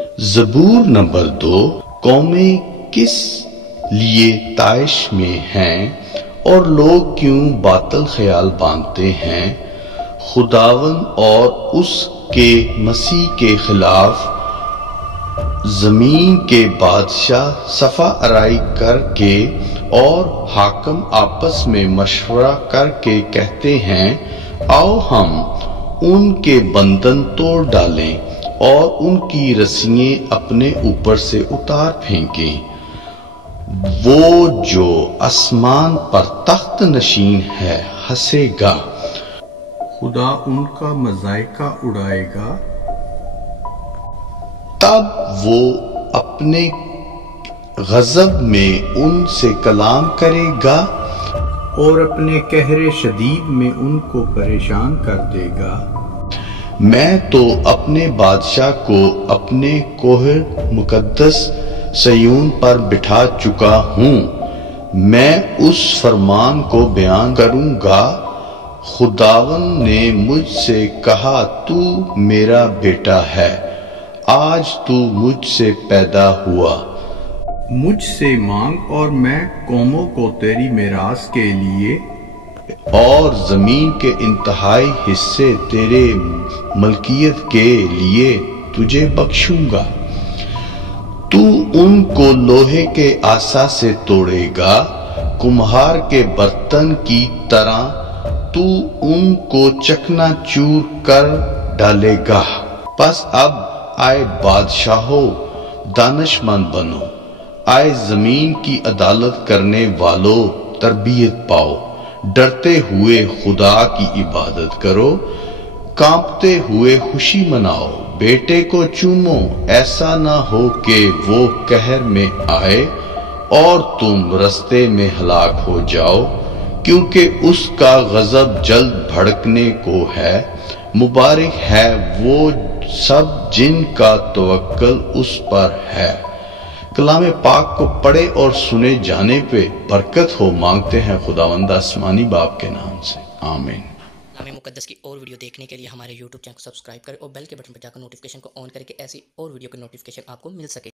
زبور نمبر 2۔ قومیں کس لیے طائش میں ہیں اور لوگ کیوں باطل خیال باندھتے ہیں؟ خداوند اور اس کے مسیح کے خلاف زمین کے بادشاہ صفا آرائی کر کے اور حاکم آپس میں مشورہ کر کے کہتے ہیں، آؤ ہم ان کے بندھن توڑ ڈالیں اور ان کی رسیاں اپنے اوپر سے اتار پھینکیں۔ وہ جو آسمان پر تخت نشین ہے ہنسے گا، خدا ان کا مضائقہ اڑائے گا۔ تب وہ اپنے غضب میں ان سے کلام کرے گا اور اپنے قہر شدید میں ان کو پریشان کر دے گا۔ میں تو اپنے بادشاہ کو اپنے کوہ مقدس صیون پر بٹھا چکا ہوں، میں اس فرمان کو بیان کروں گا۔ خداوند نے مجھ سے کہا، تو میرا بیٹا ہے، آج تو مجھ سے پیدا ہوا۔ مجھ سے مانگ اور میں قوموں کو تیری میراث کے لیے اور زمین کے انتہائی حصے تیرے ملکیت کے لیے تجھے بخشوں گا۔ تو ان کو لوہے کے عصا سے توڑے گا، کمہار کے برتن کی طرح تو ان کو چکنا چور کر ڈالے گا۔ پس اب آئے بادشاہو دانش مند بنو، آئے زمین کی عدالت کرنے والو تربیت پاؤ۔ ڈرتے ہوئے خدا کی عبادت کرو، کانپتے ہوئے خوشی مناؤ۔ بیٹے کو چومو، ایسا نہ ہو کہ وہ قہر میں آئے اور تم رستے میں ہلاک ہو جاؤ، کیونکہ اس کا غضب جلد بھڑکنے کو ہے۔ مبارک ہے وہ سب جن کا توکل اس پر ہے۔ کلام پاک کو پڑھے اور سنے جانے پہ برکت ہو، مانگتے ہیں خداوند آسمانی باپ کے نام سے، آمین۔ کلام مقدس کی اور ویڈیو دیکھنے کے لیے ہمارے یوٹیوب چینل کو سبسکرائب کریں اور بیل کے بٹن پر جا کر نوٹیفیکیشن کو آن کریں کہ ایسی اور ویڈیو کی نوٹیفیکیشن آپ کو مل سکے۔